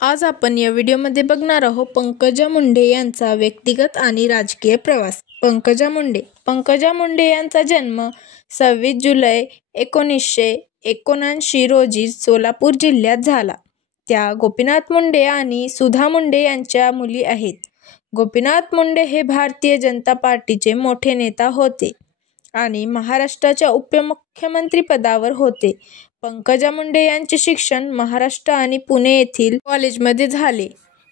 आज आपण या व्हिडिओमध्ये बघणार आहोत पंकजा मुंडे यांचा व्यक्तिगत आणि राजकीय प्रवास। पंकजा मुंडे यांचा जन्म 26 जुलै 1979 रोजी सोलापूर जिल्ह्यात झाला। त्या गोपीनाथ मुंडे आणि सुधा मुंडे यांच्या मुली आहेत। गोपीनाथ मुंडे हे भारतीय जनता पार्टीचे मोठे नेता होते आणि महाराष्ट्राच्या उपमुख्यमंत्री पदावर होते। पंकजा मुंडे यांचे शिक्षण महाराष्ट्र आणि पुणे येथील कॉलेजमध्ये झाले।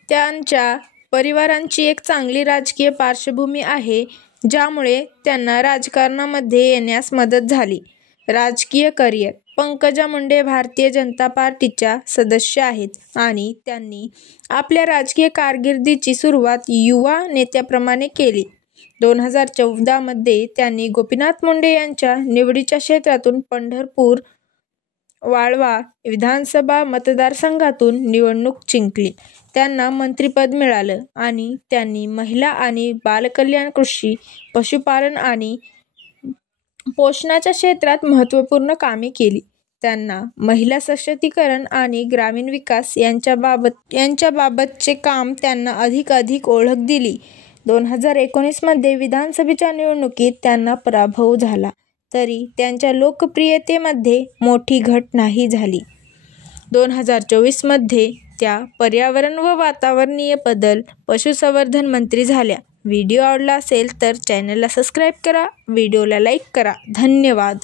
त्यांच्या परिवाराची एक चांगली राजकीय पार्श्वभूमी आहे, ज्यामुळे त्यांना राजकारणामध्ये येण्यास मदत झाली। राजकीय करिअर: पंकजा मुंडे भारतीय जनता पार्टीच्या सदस्य आहेत आणि त्यांनी आपल्या राजकीय कारकिर्दीची सुरुवात युवा नेत्याप्रमाणे केली। 2014 मध्ये त्यांनी गोपीनाथ मुंडे यांच्या निवडीच्या क्षेत्रातून पंढरपूर वाळवा विधानसभा मतदारसंघातून निवडणूक जिंकली। त्यांना मंत्रिपद मिळालं आणि त्यांनी महिला आणि बालकल्याण, कृषी, पशुपालन आणि पोषणाच्या क्षेत्रात महत्त्वपूर्ण कामे केली। त्यांना महिला सशक्तीकरण आणि ग्रामीण विकास यांच्याबाबतचे काम त्यांना अधिक ओळख दिली। 2019 मध्ये विधानसभेच्या निवडणुकीत त्यांना पराभव झाला, तरी त्यांच्या लोकप्रियतेमध्ये मोठी घट नाही झाली। 2024 मध्ये त्या पर्यावरण व वातावरणीय बदल, पशुसंवर्धन मंत्री झाल्या। व्हिडिओ आवडला असेल तर चॅनलला सबस्क्राईब करा, व्हिडिओला लाईक करा। धन्यवाद।